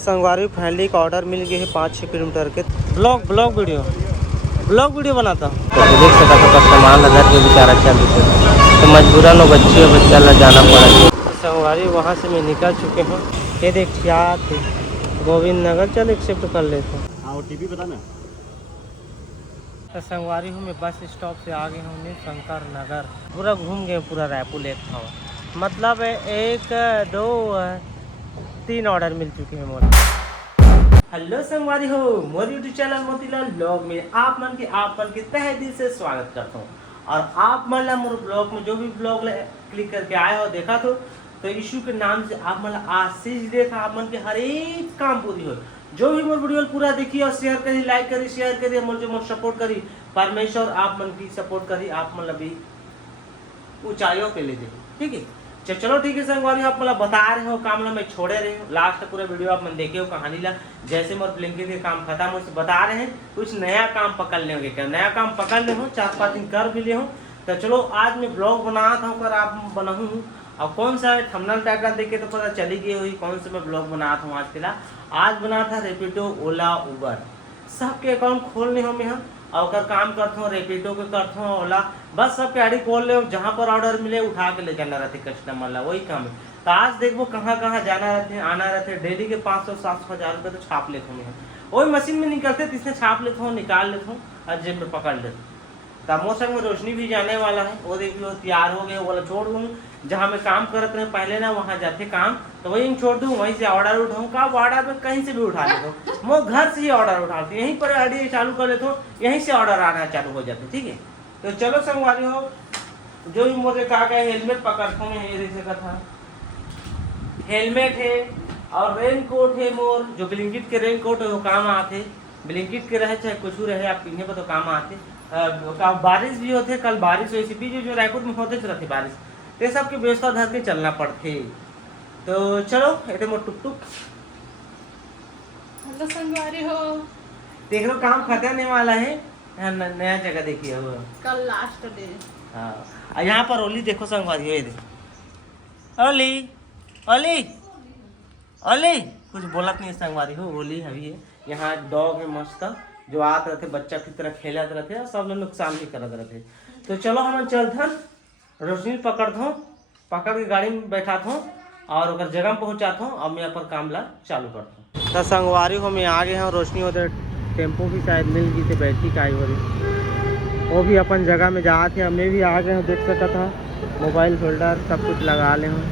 संगवारी फैमिली का ऑर्डर मिल गया है 5-6 किलोमीटर के। ब्लॉग वीडियो बनाता हूँ तो देख सका तो सामान लगा के बेचारा चल तो मजबूरन वो बच्चे बच्चा ला जाना पड़ा। संगवारी वहाँ से मैं निकल चुके हैं। ये देख थे गोविंद नगर, चल एक्सेप्ट कर लेते हैं। हाँ OTP बता ना। तो संगवारी हूँ मैं बस स्टॉप से आ गया हूँ शंकर नगर। पूरा घूम गए, पूरा रायपुर लेक था। मतलब 1 2 3 ऑर्डर मिल चुके हैं मोर। हेलो संगवारी हो, मोर यूट्यूब चैनल मोतीलाल ब्लॉग में आप मन के तहे दिल से स्वागत करता हूँ। और आप मन ला मोर ब्लॉग में जो भी ब्लॉग क्लिक करके आए हो देखा तो इशू के नाम से आप मन आशीष देखा, आप मन के हर एक काम पूरी हो। जो भी मोर वीडियो पूरा देखिए और शेयर करी, लाइक करी, शेयर करिए, मोर सपोर्ट करी। परमेश्वर आप मन की सपोर्ट करी, आप मन भी ऊंचाइयों पे ले दे। ठीक है, चलो ठीक है संगवारी, आप मतलब बता रहे हो काम ला, मैं छोड़े रहे हो लास्ट पूरा वीडियो आप मन देखे हो कहानी ला। जैसे मोर ब्लिंकिंग के काम खत्म हो से बता रहे हैं, कुछ नया काम पकड़ लेंगे। क्या नया काम पकड़ ले हो, 4-5 दिन कर भी ले हो। तो चलो आज मैं ब्लॉग बना था कर आप बनाऊँ हूँ। और कौन सा थंबनेल टैग देखे तो पता चली गई हुई कौन से मैं ब्लॉग बना था आज के ला। आज बना था रेपिडो, ओला, उबर सबके अकाउंट खोलने हो मैं और काम करता हूँ। रेपिडो के करता हूँ, ओला, बस सब गाड़ी खोल ले, जहाँ पर ऑर्डर मिले उठा के ले जाना रहते कस्टमर ला, वही काम है। तो आज देखो कहाँ कहाँ जाना रहते हैं, आना रहते हैं। डेली के 500-700 हज़ार रुपये तो छाप लेता हूँ मैं। वही मशीन में निकलते तो इसमें छाप लेता हूँ, निकाल लेता हूँ और जेब में पकड़ लेता हूँ। तो मौसम में रोशनी भी जाने वाला है, वो देखिए तैयार हो गए, वाला छोड़ दूँ। जहाँ मैं काम करते रहे पहले ना, वहाँ जाते काम तो वहीं छोड़ दूँ, वहीं से ऑर्डर उठाऊँ। का ऑर्डर में कहीं से भी उठा लेता हूँ, मैं घर से ही ऑर्डर उठाती हूँ, यहीं पर गाड़ी चालू कर लेता हूँ, यहीं से ऑर्डर आना चालू हो जाते। ठीक है, तो चलो संगवारी हो, जो भी मुझे कहा गया हेलमेट पकड़ता हूँ, ये जैसे था हेलमेट है और रेन कोट है मोर, जो ब्लिंकिट के रेन कोट है वो काम आते। ब्लिंकिट के रहे चाहे कुछ रहे, आप पीने पर तो काम आते। बारिश भी होते, कल बारिश हुई थी बीच जो रायपुर में होते रहते बारिश, तो सब की व्यवस्था धर के चलना पड़ते। तो चलो ये मोर टुक हेलो संगवारी हो, देख लो काम खत्म होने वाला है। नया जगह देखिए वो कल लास्ट डे। हाँ, यहाँ पर ओली देखो संगवारी हो, ये देखो ओली ओली ओली, कुछ बोलत नहीं संगवारी हो। ओली अभी है यहाँ, डॉग है मस्त जो आते रहते, बच्चा की तरह खेलत रहते और सब लोग नुकसान भी करते रहते। तो चलो हम चलथन, रोशनी पकड़ता हूँ, पकड़ के गाड़ी में बैठाता हूँ और अगर जगह में पहुँचाता हूँ और मैं अपन काम ला चालू करता हूँ। तो संगवारी हो मैं आ गए हैं, रोशनी होते टेम्पो भी शायद मिल गई थी, बैठी का आई हो रही, वो भी अपन जगह में जाते हैं। हमें भी आ गए हैं, देख सकता था मोबाइल होल्डर सब कुछ लगा ले हूँ।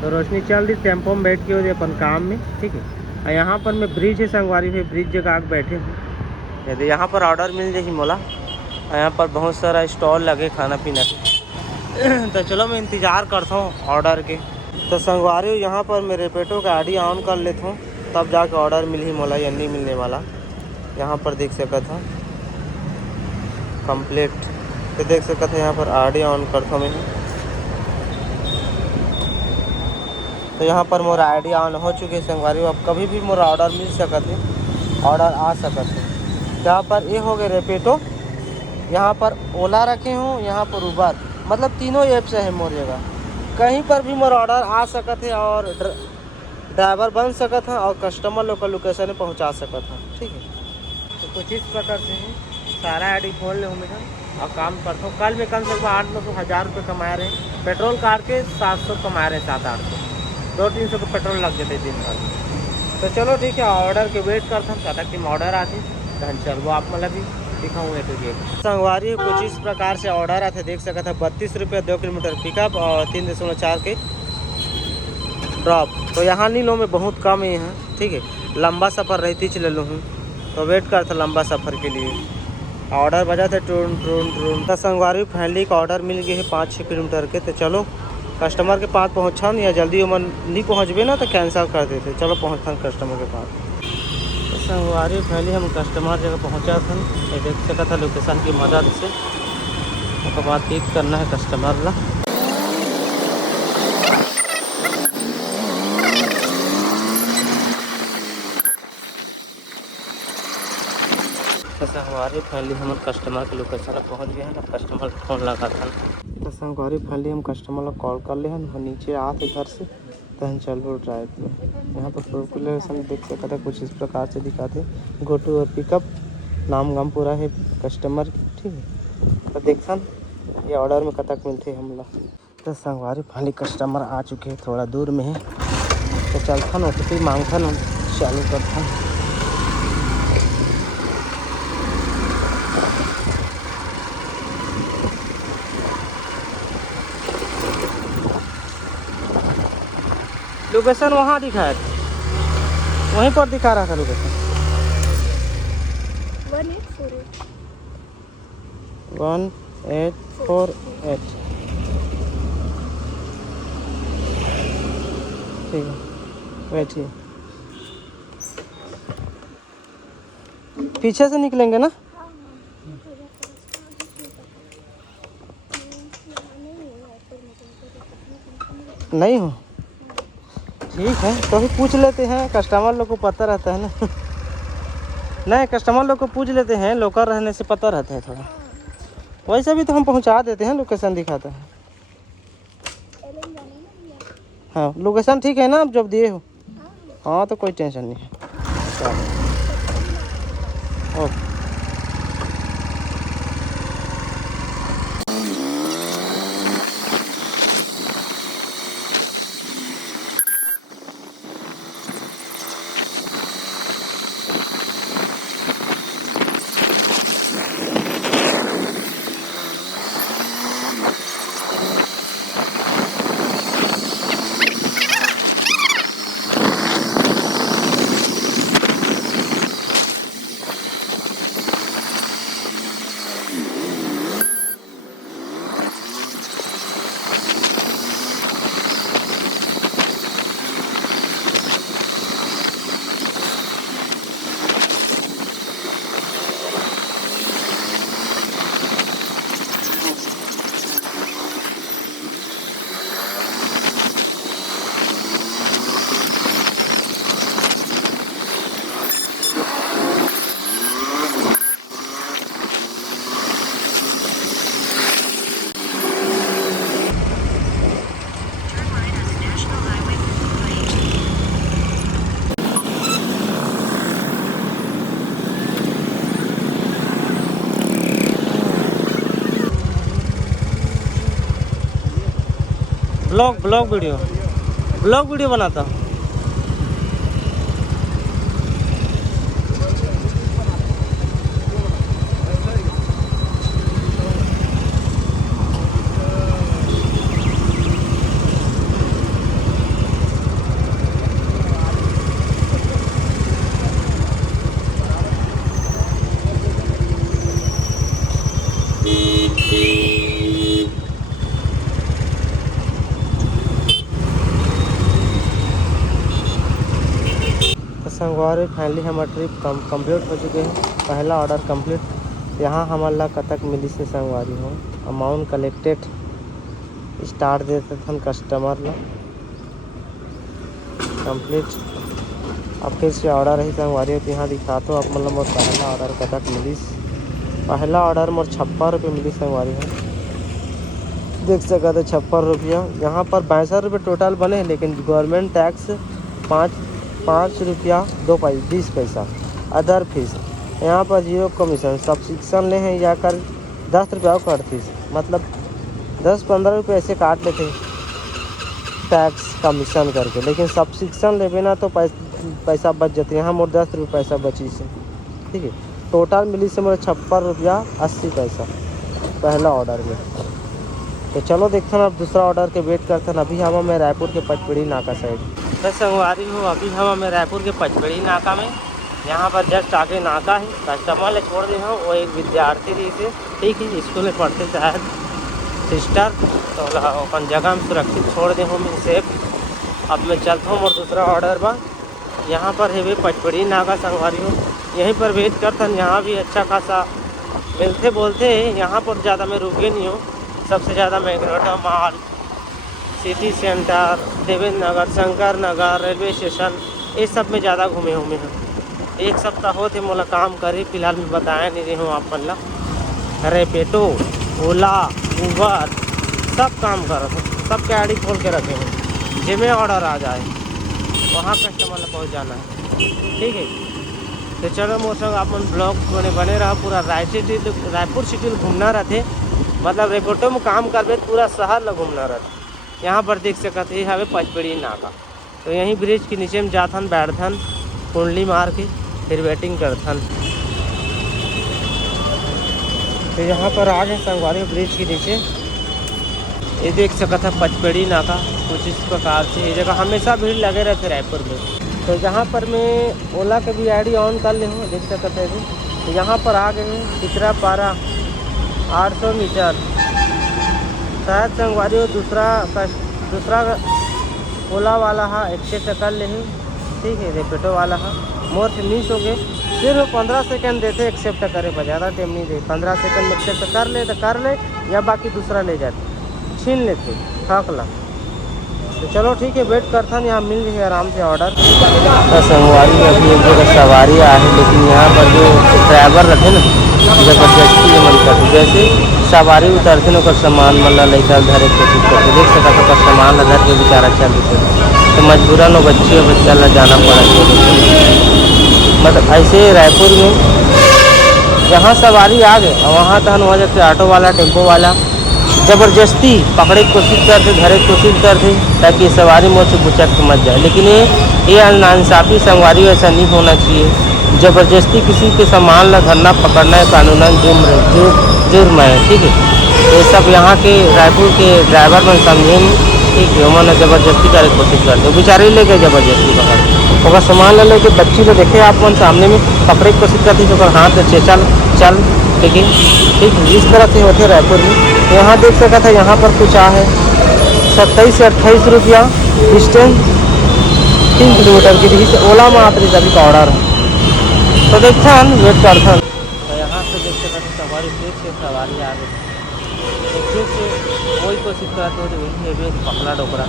तो रोशनी चल रही टेम्पो में बैठ के हो रही अपन काम में। ठीक है, और यहाँ पर मैं ब्रिज है संगवारी है, ब्रिज जगह आके बैठे हूँ। यदि यहाँ पर ऑर्डर मिल जाए मोला, यहाँ पर बहुत सारा स्टॉल लगे खाना पीना के। तो चलो मैं इंतज़ार करता हूँ ऑर्डर के। तो संगवारी यहाँ पर मैं रेपिडो का आईडी ऑन कर लेता हूँ, तब जाके ऑर्डर मिल ही मोला या नहीं मिलने वाला। यहाँ पर देख सकता था कंप्लीट, तो देख सकता था यहाँ पर आईडी ऑन करता हूँ मैं। तो यहाँ पर मोर आईडी ऑन हो चुके संगवारी, अब कभी भी मोर ऑर्डर मिल सकते है, ऑर्डर आ सकते। यहाँ पर ये हो गए रेपिडो, यहाँ पर ओला रखे हूँ, यहाँ पर उबर, मतलब तीनों ऐप से है मोर जगह। कहीं पर भी मोर ऑर्डर आ सकते है और ड्राइवर बन सकता है और कस्टमर लोग का लोकेशन में पहुँचा सकता है। ठीक है, तो कुछ इस प्रकार से है, सारा आईडी खोल ले हूँ मैं और काम करता हूँ। कल मैं कम से कम 800-900 हज़ार रुपये कमा रहे हैं, पेट्रोल कार के 700 कमा रहे हैं, 700-800, 200-300 का पेट्रोल लग जाते दिन भर। तो चलो ठीक है, ऑर्डर के वेट करता हूँ, तब तक ऑर्डर आते धन चल वो आप मतलब भी दिखाऊंगे। तो ये संगवारी कुछ इस प्रकार से ऑर्डर आते, देख सकता था 32 रुपये 2 किलोमीटर पिकअप और 3.4 के ड्रॉप। तो यहाँ नहीं लो मैं, बहुत कम है यहाँ। ठीक है, लंबा सफ़र रहती चले लूँ हूँ, तो वेट करता लंबा सफ़र के लिए। ऑर्डर बजा थे ट्रून ट्रून ट्रून। तो संगवारी फैमिली का ऑर्डर मिल गए है 5-6 किलोमीटर के। तो चलो कस्टमर के पास पहुँचा या जल्दी उमन नहीं पहुँचबे ना तो कैंसिल कर देते। चलो पहुँचता कस्टमर के पास। तो संगवारी फैमिली हम कस्टमर जगह पहुँचा था, ये देख सका था लोकेशन की मदद से। उसके बाद पिक करना है कस्टमर ला। तो संगवारी फैमिली हम कस्टमर के लोकेशन पहुँच गए हैं ना, कस्टमर फोन लगा था। तो संगवारी फैमिली हम कस्टमर लोग कॉल कर ले हैं, नीचे आते घर से सकते हैं चलो ड्राइव में। यहाँ पर कैलकुलेशन देख सकते हैं, कुछ इस प्रकार से दिखाते गो टू और पिकअप, नाम गाम पूरा है कस्टमर, ठीक है। तो देखा ये ऑर्डर में कतक मिलते हमला। तो संगवारी फाइनली कस्टमर आ चुके हैं, थोड़ा दूर में है तो चलता न तो मांगता न चालू करता। लोकेशन वहाँ दिखाया था, वहीं पर दिखा रहा था लोकेशन 1848। ठीक है बैठिए, पीछे से निकलेंगे ना। नहीं हो ठीक है तो अभी पूछ लेते हैं, कस्टमर लोग को पता रहता है ना। नहीं कस्टमर लोग को पूछ लेते हैं, लोकल रहने से पता रहता है थोड़ा। वैसे भी तो हम पहुंचा देते हैं, लोकेशन दिखाता है। हाँ लोकेशन ठीक है ना, आप जब दिए हो। हाँ तो कोई टेंशन नहीं है। ओके ब्लॉग वीडियो बनाता हूँ। संगवारी फाइनली हमारा ट्रिप कंप्लीट हो चुके हैं। पहला ऑर्डर कंप्लीट। यहाँ हमारा कतक मिली से संगवारी हो अमाउंट कलेक्टेड स्टार्ट देते थे कस्टमर ला कंप्लीट। अब फिर से ऑर्डर ही संगवारी हो तो यहाँ दिखा तो अब मतलब मोर पहला ऑर्डर कतक मिलीस। पहला ऑर्डर मोर 56 रुपये मिली संगवारी हो, देख सका तो 56 रुपया। यहाँ पर 62 रुपये टोटल बने, लेकिन गवर्नमेंट टैक्स 5 रुपया 20 पैसा अदर फीस। यहाँ पर 0 कमीशन। सब्सक्रिप्शन ले हैं जाकर 10 रुपया और कट फीस, मतलब 10-15 रुपये ऐसे काट लेते टैक्स कमीशन करके, लेकिन सब्सक्रिप्शन ले ना तो पैसा बच जाते। यहाँ मोर 10 रुपये पैसा बची से, ठीक है। टोटल मिली से मेरे 56 रुपया 80 पैसा पहला ऑर्डर में। तो चलो देखते हैं अब दूसरा ऑर्डर के वेट करते हैं। अभी हम मैं रायपुर के पचपेड़ी नाका साइड मैं संगवारी हूँ। अभी हम मैं रायपुर के पचपेड़ी नाका में, यहाँ पर जस्ट आगे नाका है। कस्टमर ले छोड़ दे हूँ, वो एक विद्यार्थी रही थे, ठीक है, स्कूल में पढ़ते शायद सिस्टर, तो अपन जगह में सुरक्षित छोड़ दे हूँ मैं सेफ। अब मैं चलता हूँ और दूसरा ऑर्डर बा। यहाँ पर है वे पचपेड़ी नाका संगवारी हूँ, यहीं पर वेट करता। यहाँ भी अच्छा खासा मिलते बोलते हैं। यहाँ पर ज़्यादा मैं रुके नहीं हूँ। सबसे ज़्यादा Magneto mall, city centre, Devendra Nagar, Shankar Nagar, railway station, ये सब में ज़्यादा घूमे हैं। एक सप्ताह होते मोला काम करे, फिलहाल मैं बताया नहीं रही हूँ आप ला। रेपेटो, ओला, उबर सब काम कर रहा हूँ, सब गाड़ी खोल के रखे हूँ। जिसमें ऑर्डर आ जाए वहाँ कस्टमर ने पहुँच जाना है। ठीक है, तो चलो मोर संग अपन ब्लॉग बने रहा। पूरा रायपुर सिटी घूमना रहते, मतलब रेपोटो में काम करबे पूरा शहर ला घूमना रहते। यहाँ पर देख सकते ही हवे पचपेड़ी नाका, तो यहीं ब्रिज के नीचे में जाथन, बैठथन, कुंडली मार के फिर वेटिंग करथन। तो यहाँ पर आ गए संगवारी ब्रिज के नीचे। ये देख सकते है पचपेड़ी नाका कुछ इस प्रकार से। ये जगह हमेशा भीड़ लगे रहते रायपुर में। तो यहाँ पर मैं ओला के भी आईडी ऑन कर ले हूँ, देख सकते हैं। तो यहाँ पर आ गए हैं चित्रापारा 800 मीटर। शायद संगवारी दूसरा ओला वाला है एक्सेप्ट कर ले। ठीक है, रेपिडो वाला है मोर से मिस हो गए। सिर्फ 15 सेकंड देते एक्सेप्ट करे पर, ज़्यादा टाइम नहीं दे। 15 सेकंड में एक्सेप्ट कर ले या बाकी दूसरा ले जाते, छीन लेते ठक ला। तो चलो ठीक है, वेट करता यहाँ मिल रही है आराम से ऑर्डर। तो संगवारी अभी एक जगह सवारी आ है, लेकिन यहाँ पर जो ड्राइवर रहते ना जबरदस्ती मन करते। जैसे सवारी उतरते ना सामान मतलब लेकर धरे कोशिश करते। देख सकते तो सामान धर के बेचारा चल देते, तो मजबूरन वो बच्चा ला जाना पड़ा। मतलब ऐसे रायपुर में जहाँ सवारी आ गए वहाँ तहन वहाँ जाते ऑटो वाला टेम्पो वाला ज़बरदस्ती पकड़े की कोशिश करते, धरे की कोशिश करते, ताकि सवारी मोड़ से बुचक के मच जाए। लेकिन ये नाइंसाफ़ी संगवारी ऐसा नहीं होना चाहिए। ज़बरदस्ती किसी के सामान ला धरना पकड़ना है कानूनन जुर्म है। ठीक है, ये सब यहाँ के रायपुर के ड्राइवर में समझेंगे। ठीक है, उन्होंने ज़बरदस्ती करे कोशिश करते, बेचारे ले गए ज़बरदस्ती पकड़। अगर सामान ले लेके बच्ची को देखे आप सामने में पकड़े की कोशिश करती तो हाथ से चल। लेकिन ठीक इस तरह से होते रायपुर में। यहाँ देख सकते थे, यहाँ पर कुछ है 27 से 28 रुपया डिस्टेंस 3 किलोमीटर की। देखिए ओला में आते अभी का ऑर्डर है, तो देखता वेट करता। तो यहाँ से देख सकते सवारी फिर से सवारी आ गई, तो फिर से वही कोशिश करते हो तो वही है पकड़ा डोकरा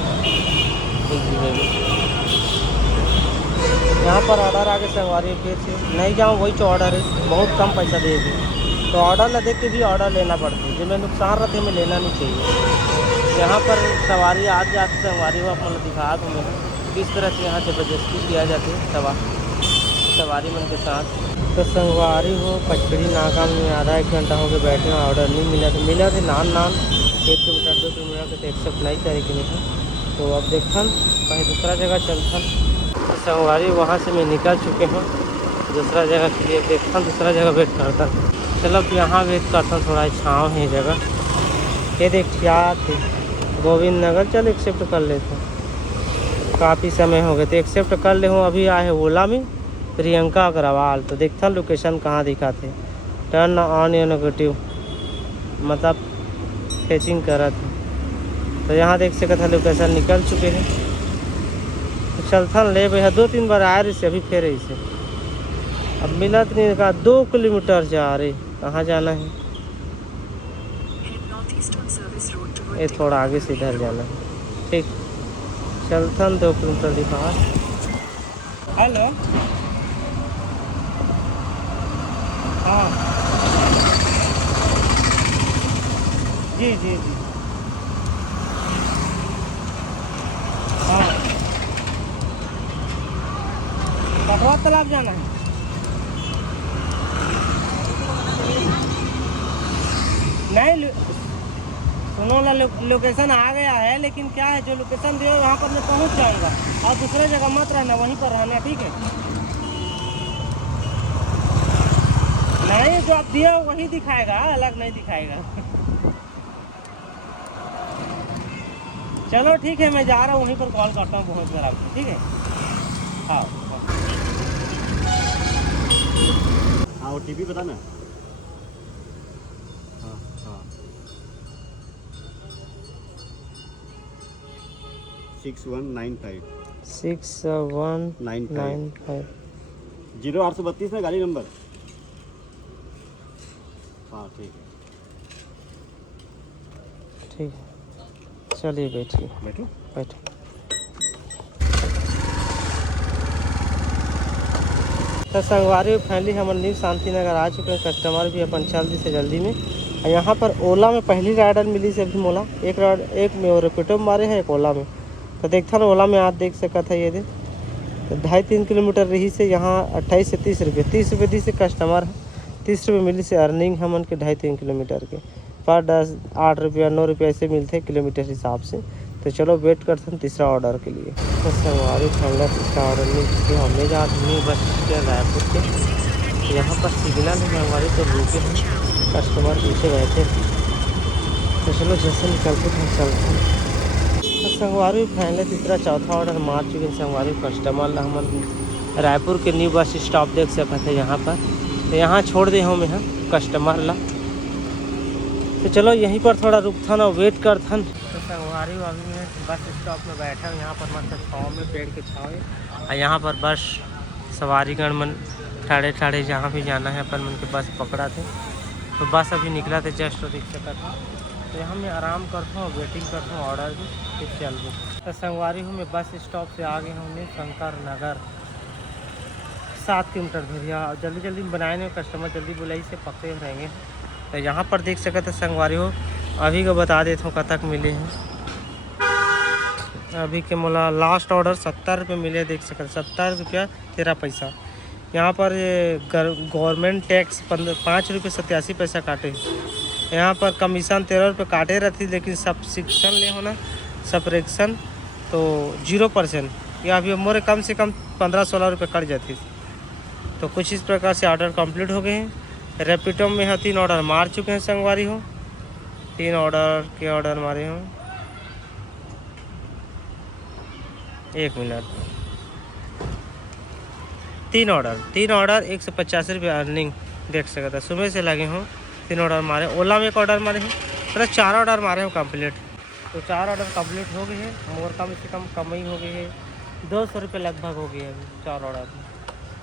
यहाँ पर ऑर्डर आ गए संगवारी फिर से नहीं जाऊँ वही जो ऑर्डर है, बहुत कम पैसा देगी। तो ऑर्डर ला देख के भी ऑर्डर लेना पड़ता है, जिसमें नुकसान रहते हमें लेना नहीं चाहिए। यहाँ पर सवारी आज जाती संगवारी वो अपन दिखा दूँ किस तरह से यहाँ ज़बरदस्ती किया जाती है सवारी मन के साथ। तो संगवारी हो पचपेड़ी नाका में आधा 1 घंटा हो गया बैठे, ऑर्डर नहीं मिला थे नान 1 किलोमीटर 2 किलोमीटर के तो एक्सेप्ट नहीं करे कि नहीं। तो अब देखन कहीं दूसरा जगह चलथन। तो संगवारी वहाँ से मैं निकल चुके हैं दूसरा जगह के लिए। देखता दूसरा जगह वेट करता। चलो यहाँ वेट करता, थोड़ा छाँव है जगह। ये देख थे गोविंद नगर, चल एक्सेप्ट कर लेते हैं। काफ़ी समय हो गए तो एक्सेप्ट कर ले हूँ। अभी आए ओला में प्रियंका अग्रवाल। तो देखता लोकेशन कहाँ दिखाते, टर्न ऑन या नेगेटिव मतलब फेचिंग करा था। तो यहाँ देख सकते लोकेशन निकल चुके हैं। तो चलता ले भैया 2-3 बार आए रही से, अभी फिर इसे अब मिलत नहीं। कहा 2 किलोमीटर जा रहे, कहाँ जाना है? ये थोड़ा आगे से इधर जाना है। ठीक, चलता 2 किलोमीटर दिखा। हेलो, हाँ जी जी जी, हाँ कटवा तालाब जाना है। नहीं सुनो ना, लोकेशन आ गया है, लेकिन क्या है जो लोकेशन दिए वहाँ पर मैं पहुँच जाऊँगा और दूसरे जगह मत रहना, वहीं पर रहना। ठीक है, नहीं जो आप दिए वही दिखाएगा, अलग नहीं दिखाएगा। चलो ठीक है, मैं जा रहा हूँ, वहीं पर कॉल करता हूँ पहुँच कर आपको। ठीक है, हाँ हाँ OTP बताना। हाँ हाँ 6195 6195 0832 में गाड़ी नंबर। हाँ ठीक है, ठीक है, चलिए बैठिए, बैठो। तो संगवारी फाइनली हम न्यू शांति नगर आ चुके हैं। कस्टमर भी अपन जल्दी में। और यहाँ पर ओला में पहली राइडर मिली से अभी मोला एक में रेपिडो में मारे हैं, एक ओला में। तो देखता ना ओला में आज देख सका था ये दे तो 2.5-3 किलोमीटर रही से यहाँ 28 से 30 रुपये 30 रुपये दी से कस्टमर है 30 रुपये मिली से अर्निंग हमन के 2.5-3 किलोमीटर के पर 10-8 रुपया 9 रुपये ऐसे मिलते हैं किलोमीटर हिसाब से। तो चलो वेट करते हैं तीसरा ऑर्डर के लिए। तो संगवारी फैमिली तीसरा ऑर्डर में जिसके हमें जा न्यू बस स्टैंड रायपुर के यहाँ पर सिग्नल है संगवारी तो रुके हैं कस्टमर पीछे बैठे। तो चलो जैसे निकलते हैं चलते हैं। तो संगवारी फैमिली तीसरा चौथा ऑर्डर मार चुके हैं संगवारी कस्टमर ला हम रायपुर के न्यू बस स्टॉप देख सकते थे यहाँ पर। तो यहाँ छोड़ दे हम यहाँ कस्टमर ला। तो चलो यहीं पर थोड़ा रुकता ना वेट करता। तो संगवारी अभी मैं बस स्टॉप में बैठा हूँ यहाँ पर मस्त छाँव में पेड़ के छाँव है और यहाँ पर बस सवारीगण मन ठाड़े ठाड़े जहाँ भी जाना है अपन मन के बस पकड़ा थे। तो बस अभी निकला थे जस्ट देख सकता था। तो यहाँ मैं आराम करता हूँ वेटिंग करता हूँ ऑर्डर की फिर चल दूँ। तो संगवारी हूँ मैं बस स्टॉप से आ गए हमने शंकर नगर 7 किलोमीटर भैया जल्दी जल्दी बनाए नहीं कस्टमर जल्दी बुलाई से पकड़े रहेंगे। तो यहाँ पर देख सकते थे संगवारी हो अभी को बता देता हूँ कतक मिले हैं। अभी के मोला लास्ट ऑर्डर 70 रुपये मिले देख सकते 70 रुपया 13 पैसा। यहाँ पर गवर्नमेंट टैक्स 5 रुपये 87 पैसा काटे। यहाँ पर कमीशन 13 रुपये काटे रहती लेकिन सब्सिक्शन ले होना सब्ट्रैक्शन तो 0% या अभी मोरे कम से कम 15-16 रुपये कट जाती। तो कुछ इस प्रकार से ऑर्डर कंप्लीट हो गए हैं। रैपिडो में यहाँ 3 ऑर्डर मार चुके हैं संगवारी हो 3 ऑर्डर मारे हों। 1 मिनट 3 ऑर्डर 185 रुपये अर्निंग देख सकता था सुबह से लगे हों। 3 ऑर्डर मारे ओला में 1 ऑर्डर मारे हैं मतलब 4 ऑर्डर मारे हो कंप्लीट। तो 4 ऑर्डर कंप्लीट हो गए हैं मोर कम से कम कमाई हो गई है 200 रुपये लगभग हो गई है अभी 4 ऑर्डर में।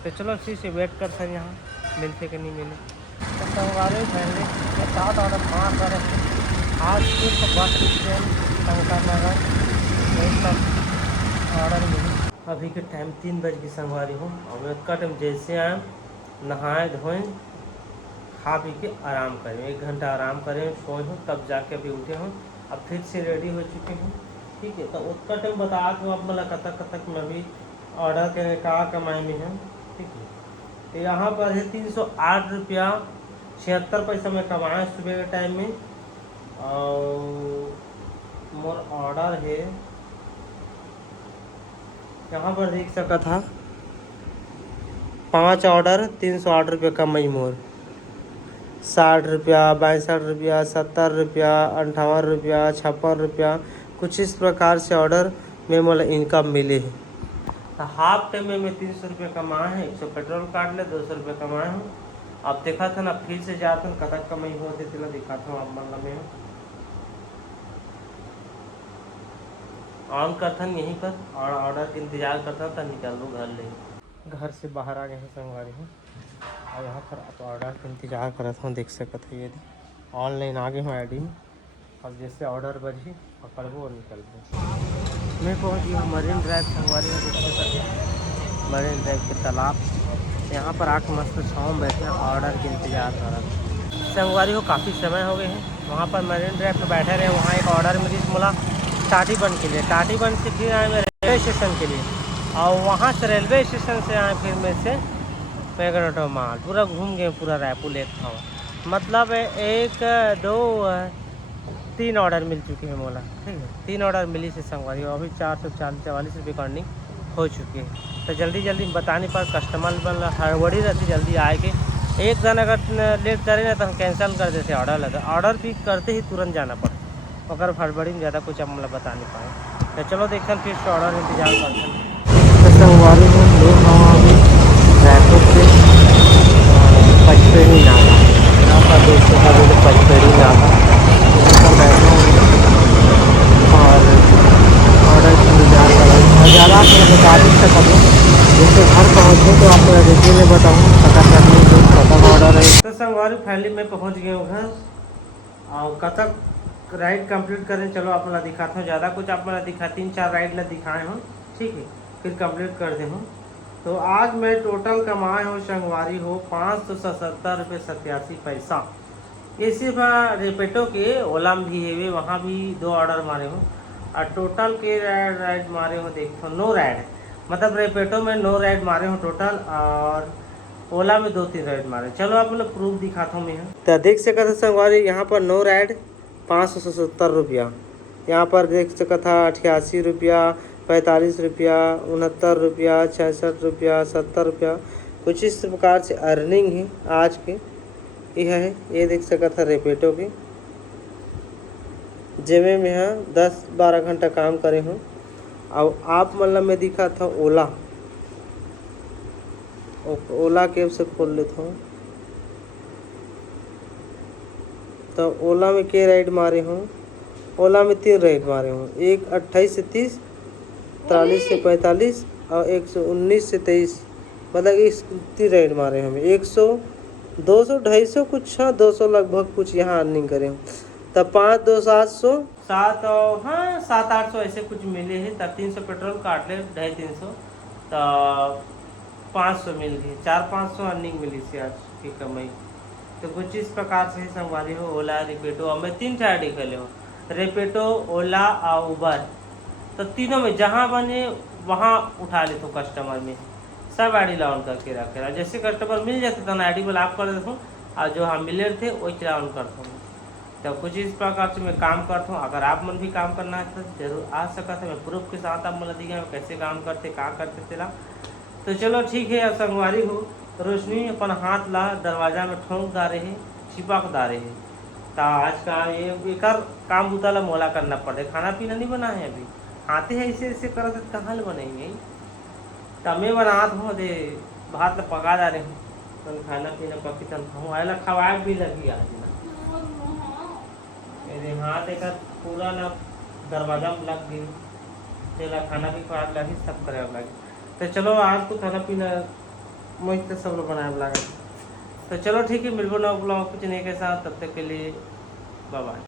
तो चलो इसी से वेट करते हैं यहाँ मिलते कि नहीं मिले। तो संगवारी फैमिली 7 ऑर्डर मार कर आज सिर्फ बस स्टैंड शंकर नगर यही सब ऑर्डर मिली। अभी के टाइम 3 बज की संगवारी हूँ और का टाइम जैसे आए नहाए धोएं खा पी के आराम करें 1 घंटा आराम करें सोए हूँ तब जाके अभी उठे हूँ अब फिर से रेडी हो चुके हैं। ठीक है तो उसका टाइम बता दूँ अब मतलब कतक में अभी ऑर्डर के का कमाई में है। ठीक है तो यहाँ पर है 308 रुपया 76 पैसा में कमाए सुबह के टाइम में। और मोर ऑर्डर है यहाँ पर देख सका था 5 ऑर्डर 308 रुपये कमाई मोर 60 रुपया 62 रुपया 70 रुपया 58 रुपया 56 रुपया कुछ इस प्रकार से ऑर्डर में मतलब इनकम मिले है। तो हाफ टाइम में मैं 300 रुपये कमाए हैं 100 पेट्रोल काट ले 200 रुपये कमाए हूँ। अब देखा था ना फिर से जाता हूँ कतक कमाई होते थे ना दिखाता हूँ अब मतलब में ऑन करता यहीं पर और ऑर्डर का इंतज़ार करता था निकल दूँ घर से बाहर आ गए हैं संगवारी हूँ और यहाँ पर आप ऑर्डर का इंतज़ार कर रहा हूँ देख सकते थे ये ऑनलाइन आ गए हूँ आई डी अब जैसे ऑर्डर बजी पकड़बो और निकल दो। मैं पहुँच गया मरीन ड्राइव संगवारी में देख सकते मरीन ड्राइव के तालाब यहाँ पर आके मस्त छाँव में बैठे ऑर्डर के इंतज़ार कर रहा था। संगवारी को काफ़ी समय हो गए हैं वहाँ पर मरीन ड्राइव पर बैठे रहे वहाँ एक ऑर्डर मिली मोला टाटीबंद के लिए टाटीबंद से फिर आए मैं रेलवे स्टेशन के लिए और वहाँ से रेलवे स्टेशन से आए फिर मैं से पैगनटो माल पूरा घूम गए पूरा रायपुर लेक था मतलब 1 2 3 ऑर्डर मिल चुके हैं मोला। ठीक है 3 ऑर्डर मिली से संगवारी अभी 444 रुपये अर्निंग हो चुकी है। तो जल्दी जल्दी बताने पर कस्टमर मतलब हड़बड़ी रहती जल्दी आए के एक दिन अगर लेट करें ना तो हम कैंसिल कर देते ऑर्डर लगा ऑर्डर भी करते ही तुरंत जाना पड़ता अगर हड़बड़ी में ज़्यादा कुछ हम मतलब बता नहीं पाए। तो चलो देखते हैं फिर से ऑर्डर इंतजार करते हैं। तो संगवारी में रायपुर से पचपेड़ी नाका यहाँ पर दोस्तों का भी पचपेड़ी नाका यहाँ पर बैठा हूँ और ऑर्डर की इंतजार कर रहा हूँ। ज़्यादा मैं बता नहीं सकता हूँ जैसे घर पहुँचे तो आपको डिटेल में बताऊँ पता करने जो कतक ऑर्डर है। तो संगवारी फैमिली में पहुँच गए हूँ घर और कतक राइड कंप्लीट करें चलो अपना दिखाता हूँ ज़्यादा कुछ अपना दिखा 3-4 राइड ला दिखाए हूँ। ठीक है फिर कंप्लीट कर दे हूँ। तो आज मैं टोटल कमाए हूँ संगवारी हो 577 रुपये 87 पैसा। ये सिर्फ रेपेटो के ओला में भी है वहाँ भी 2 ऑर्डर मारे हूँ और टोटल के राइड मारे हो देखो 9 राइड, मतलब रेपेटो में 9 राइड मारे हो टोटल, और ओला में 2-3 राइड मारे। चलो आप लोग प्रूफ दिखाता हूँ मैं। तो देख सकते थे संगवारी, यहाँ पर 9 राइड 570 रुपया, यहाँ पर देख सकता था 88 रुपया, 45 रुपया, 69 रुपया, 66 रुपया, 70 रुपया। कुछ इस प्रकार से अर्निंग है आज के। यह है, ये देख सकता था रेपेटो की, जिसमें मैं यहाँ 10-12 घंटा काम करे हूँ। और आप मतलब मैं दिखा था ओला कैब से खोल लेता हूँ। तो ओला में के राइड मारे हूँ, ओला में 3 राइड मारे हूँ, एक 28 से 30, 43 से 45 और 119 से 23, मतलब 3 राइड मारे हमें। 100, 200, 250 कुछ, हाँ 200 लगभग कुछ यहाँ अर्निंग करे हूँ। तब 5, 2, 700, 7 और हाँ 700-800 ऐसे कुछ मिले हैं। तब 300 पेट्रोल काट ले, 250-300, तो 500 मिल गई, 400-500 अर्निंग मिली थी आज की कमाई। तो कुछ इस प्रकार से संगवारी हो ओला रेपेटो, और मैं 3 आईडी खेले हो, रेपेटो, ओला और उबर। तो तीनों में जहाँ बने वहाँ उठा लेता हूँ कस्टमर में, सब आईडी लॉन करके रखे रहा। जैसे कस्टमर मिल जाते तो आईडी ब्लॉक कर देता हूँ, और जो हम मिले थे वही चलान करता हूँ। तो कुछ इस प्रकार से मैं काम करता हूँ। अगर आप मन भी काम करना है तो जरूर आ सकता है, मैं प्रूफ के साथ आप मतलब दिखा मैं कैसे काम करते क्या करते तेरा। तो चलो ठीक है, अब संगवारी हो रोशनी अपन हाथ ला दरवाजा में ठोंक डारे है, छिपक डारे है। तो आज का ये बेकार काम बुताला मोला करना पड़े, खाना पीना नहीं बना है अभी, हाथे है ऐसे ऐसे कर कहाँ बनाएंगे। तो मैं बनात हूँ दे भात पका डाले हूँ, तो खाना पीना पकी तन खाऊँ आएला खवाए भी लगी आज ना। मेरे हाथ एक पूरा ना दरवाजा में लग गई, तेला खाना भी खवा लगी, सब करे लगी। तो चलो आज को खाना पीना मुझ तो सब लोग बनाए लगा। तो चलो ठीक है, मिलबो ना ब्लॉग कुछ नहीं के साथ, तब तक के लिए बाय बाय।